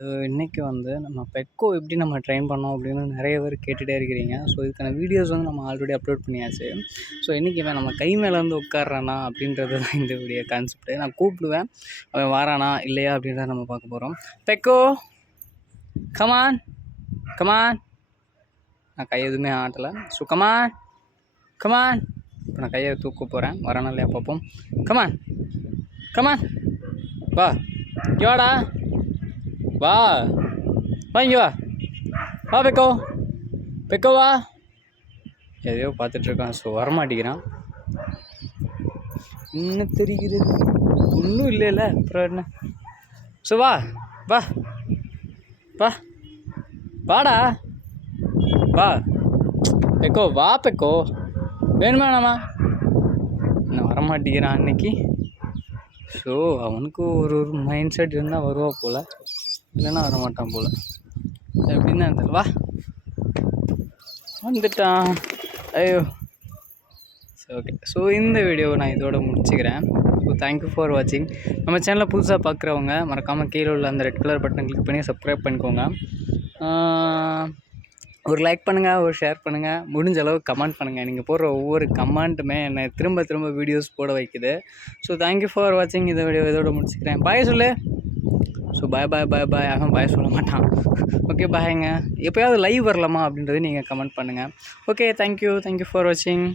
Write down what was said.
இன்றைக்கி வந்து நம்ம பெக்கோ எப்படி நம்ம ட்ரெயின் பண்ணோம் அப்படின்னு நிறைய பேர் கேட்டுகிட்டே இருக்கிறீங்க. ஸோ இதுக்கான வீடியோஸ் வந்து நம்ம ஆல்ரெடி அப்லோட் பண்ணியாச்சு. ஸோ இன்றைக்கி இவன் நம்ம கை மேலே வந்து உட்கார்றானா அப்படின்றது தான் இந்த வீடியோ கான்செப்ட்டு. நான் கூப்பிடுவேன், அவன் வாரானா இல்லையா அப்படின்றத நம்ம பார்க்க போகிறோம். பெக்கோ கமான் கமான். நான் கை எதுவுமே ஆட்டலை. So come on come on. இப்போ நான் கையை தூக்க போகிறேன், வரானா இல்லையா பார்ப்போம். கமான் கமான், வா இங்கே வாடா, வா வா இங்கே வா, வா பெக்கோ பெக்கோ வா. எதையோ பார்த்துட்ருக்கான். ஸோ வரமாட்டேங்கிறான். என்ன தெரிகிறது, ஒன்றும் இல்லைல்ல, அப்புறம் என்ன. ஸோ வா வா வா வாடா, வா பெக்கோ, வா பெக்கோ, வேணுமா வேணாமா. இன்னும் வரமாட்டேங்கிறான் அன்னைக்கு. ஸோ அவனுக்கு ஒரு மைண்ட் செட் இருந்தால் வருவா போல், இல்லைன்னா வரமாட்டான் போல். எப்படின்னா வா வந்துட்டான். ஐயோ சரி, ஓகே. ஸோ இந்த வீடியோவை நான் இதோட முடிச்சுக்கிறேன். ஸோ தேங்க்யூ ஃபார் வாட்சிங். நம்ம சேனலில் புதுசாக பார்க்குறவங்க மறக்காமல் கீழே உள்ள அந்த ரெட் கலர் பட்டன் கிளிக் பண்ணி சப்ஸ்கிரைப் பண்ணிக்கோங்க. ஒரு லைக் பண்ணுங்கள், ஒரு ஷேர் பண்ணுங்கள், முடிஞ்ச அளவு கமெண்ட் பண்ணுங்கள். நீங்கள் போடுற ஒவ்வொரு கமெண்ட்டுமே என்னை திரும்ப திரும்ப வீடியோஸ் போட வைக்குது. ஸோ தேங்க்யூ ஃபார் வாட்சிங். இந்த வீடியோ இதோட முடிச்சுக்கிறேன். பாய் சொல்லு. ஸோ பாய் பாய் பாய் பாய். அவன் பாய் சொல்ல மாட்டான். ஓகே பாய்ங்க. எப்போயாவது லைவ் வரலாமா அப்படின்றது நீங்கள் கமெண்ட் பண்ணுங்கள். ஓகே, தேங்க்யூ ஃபார் வாட்சிங்.